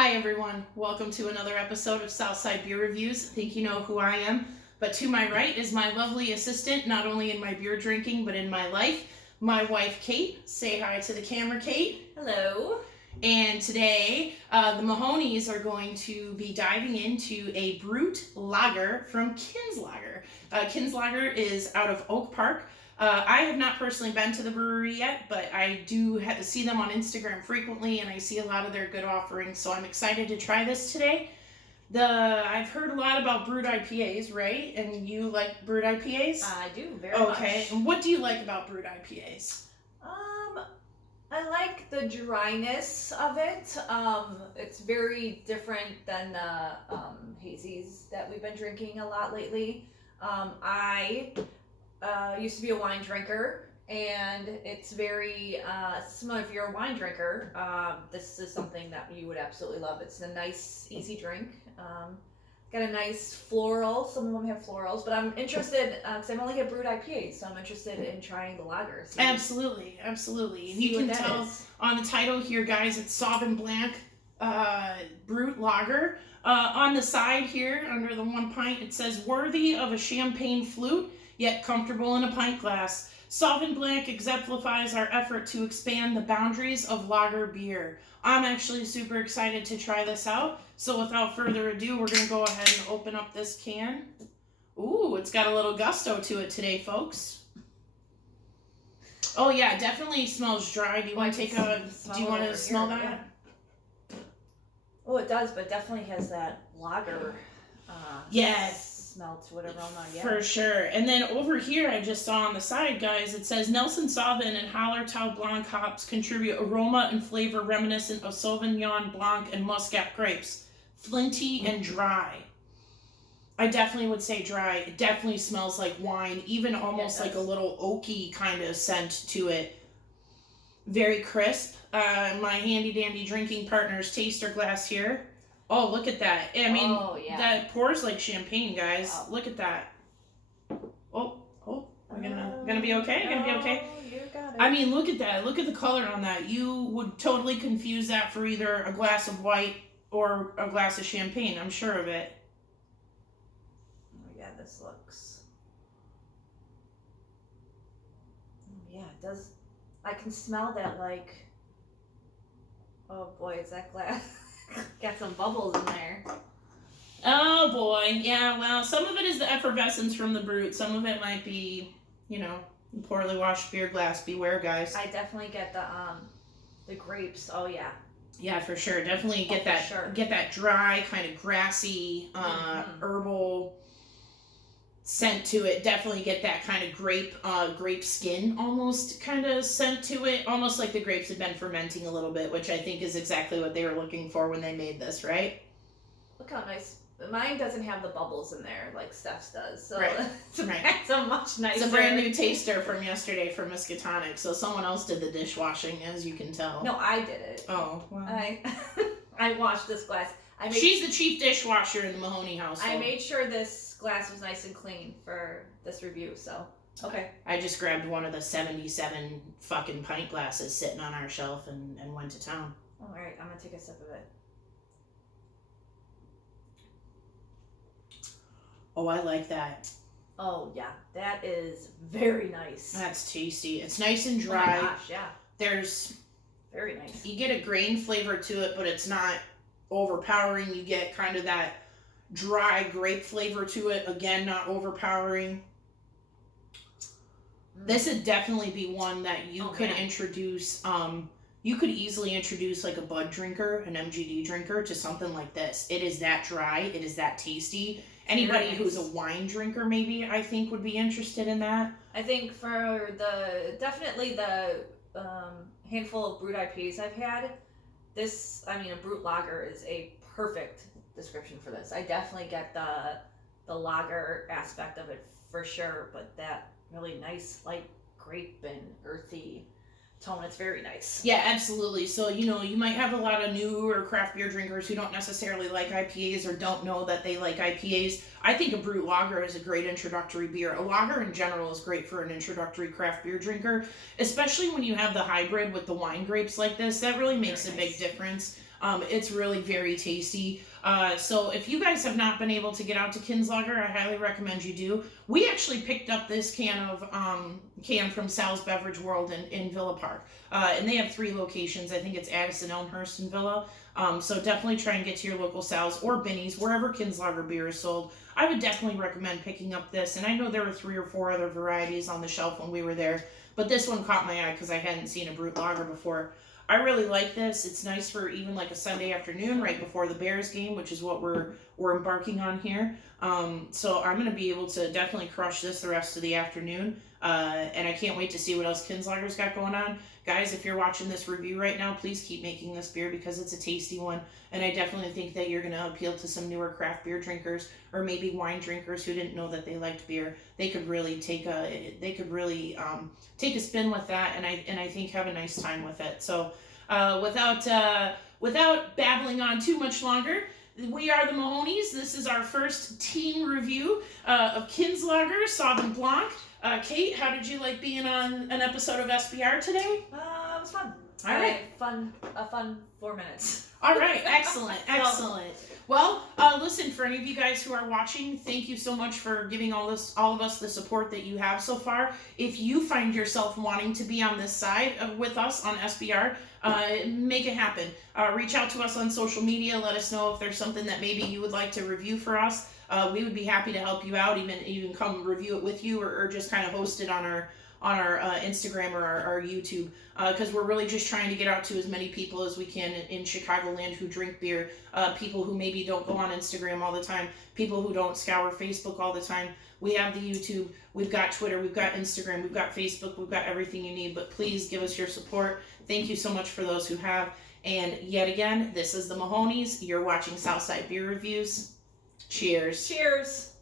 Hi everyone, welcome to another episode of Southside Beer Reviews. I think you know who I am, but to my right is my lovely assistant, not only in my beer drinking, but in my life, my wife Kate. Say hi to the camera, Kate. Hello. And today, the Mahonies are going to be diving into a Brut Lager from Kinslagher. Kinslagher is out of Oak Park. I have not personally been to the brewery yet, but I do see them on Instagram frequently, and I see a lot of their good offerings, so I'm excited to try this today. I've heard a lot about brewed IPAs, right? And you like brewed IPAs? I do, very much. Okay, and what do you like about brewed IPAs? I like the dryness of it. It's very different than the hazies that we've been drinking a lot lately. I used to be a wine drinker, and it's very similar. If you're a wine drinker, this is something that you would absolutely love. It's a nice, easy drink. Got a nice floral. Some of them have florals, but I'm interested because I've only had brewed IPAs, so I'm interested in trying the lagers. Absolutely. And you can tell on the title here, guys, it's Sauvin Blanc Brut Lager. On the side here, under the 1 pint, it says, worthy of a champagne flute, yet comfortable in a pint glass. Sauvin Blanc exemplifies our effort to expand the boundaries of lager beer. I'm actually super excited to try this out. So without further ado, we're going to go ahead and open up this can. Ooh, it's got a little gusto to it today, folks. Oh yeah, it definitely smells dry. Do you want to smell that? Yeah. Oh, it does, but it definitely has that lager smell to it, aroma. Yeah. For sure. And then over here, I just saw on the side, guys, it says Nelson Sauvin and Hallertau Blanc hops contribute aroma and flavor reminiscent of Sauvignon Blanc and Muscat grapes. Flinty and dry. I definitely would say dry. It definitely smells like wine, even almost like a little oaky kind of scent to it. Very crisp. My handy dandy drinking partner's taster glass here. Oh, look at that. I mean, that pours like champagne, guys. Wow. Look at that. Oh, I'm gonna be okay? No, gonna be okay? You got it. I mean, look at that. Look at the color on that. You would totally confuse that for either a glass of white or a glass of champagne. I'm sure of it. Oh, yeah, this looks... Oh, yeah, it does... I can smell that, like... Oh, boy, it's that glass... Got some bubbles in there. Oh boy, yeah. Well, some of it is the effervescence from the brute. Some of it might be, poorly washed beer glass. Beware, guys. I definitely get the grapes. Oh yeah. Yeah, for sure. Definitely get that dry, kind of grassy, herbal scent to it. Definitely get that kind of grape skin almost kind of scent to it, almost like the grapes had been fermenting a little bit, which I think is exactly what they were looking for when they made this, right? Look how nice. Mine doesn't have the bubbles in there like Steph's does, so right. It's a much nicer. It's a brand new taster from yesterday from Miskatonic, so someone else did the dishwashing, as you can tell. No, I did it. Oh, well. I washed this glass. She's the chief dishwasher in the Mahoney household. I made sure this glass was nice and clean for this review, so okay. I just grabbed one of the 77 fucking pint glasses sitting on our shelf and went to town. All right, I'm gonna take a sip of it. Oh, I like that. Oh yeah, that is very nice. That's tasty. It's nice and dry. Oh my gosh, yeah. There's very nice. You get a grain flavor to it, but it's not overpowering. You get kind of that dry grape flavor to it. Again, not overpowering. This would definitely be one that you could introduce. You could easily introduce like a bud drinker, an MGD drinker, to something like this. It is that dry. It is that tasty. Anybody who's a wine drinker, maybe, I think, would be interested in that. I think for the handful of brewed IPAs I've had, a Brut Lager is a perfect description for this. I definitely get the lager aspect of it for sure, but that really nice, light grape and earthy tone, it's very nice. Yeah, absolutely. So, you might have a lot of newer craft beer drinkers who don't necessarily like IPAs or don't know that they like IPAs. I think a Brut Lager is a great introductory beer. A lager in general is great for an introductory craft beer drinker, especially when you have the hybrid with the wine grapes like this. That really makes a big difference. It's really very tasty. So if you guys have not been able to get out to Kinslagher, I highly recommend you do. We actually picked up this can from Sal's Beverage World in Villa Park. And they have 3 locations. I think it's Addison, Elmhurst, and Villa. So definitely try and get to your local Sal's or Binny's, wherever Kinslagher beer is sold. I would definitely recommend picking up this. And I know there were 3 or 4 other varieties on the shelf when we were there, but this one caught my eye because I hadn't seen a Brut Lager before. I really like this. It's nice for even like a Sunday afternoon right before the Bears game, which is what we're embarking on here. So I'm going to be able to definitely crush this the rest of the afternoon. And I can't wait to see what else Kinslagher's got going on. Guys, if you're watching this review right now, please keep making this beer because it's a tasty one. And I definitely think that you're going to appeal to some newer craft beer drinkers or maybe wine drinkers who didn't know that they liked beer. They could really take a spin with that, and I think have a nice time with it. So without babbling on too much longer, we are the Mahonies. This is our first team review of Kinslagher Sauvin Blanc. Kate, how did you like being on an episode of SBR today? It was fun. All right. A fun 4 minutes. All right, excellent. Well, listen, for any of you guys who are watching, thank you so much for giving all of us the support that you have so far. If you find yourself wanting to be on this side with us on SBR, make it happen. Reach out to us on social media. Let us know if there's something that maybe you would like to review for us. We would be happy to help you out, even come review it with you, or just kind of host it on our Instagram or our YouTube, because we're really just trying to get out to as many people as we can in Chicagoland who drink beer, people who maybe don't go on Instagram all the time, people who don't scour Facebook all the time. We have the YouTube, we've got Twitter, we've got Instagram, we've got Facebook, we've got everything you need, but please give us your support. Thank you so much for those who have. And yet again, this is the Mahonies. You're watching Southside Beer Reviews. Cheers. Cheers.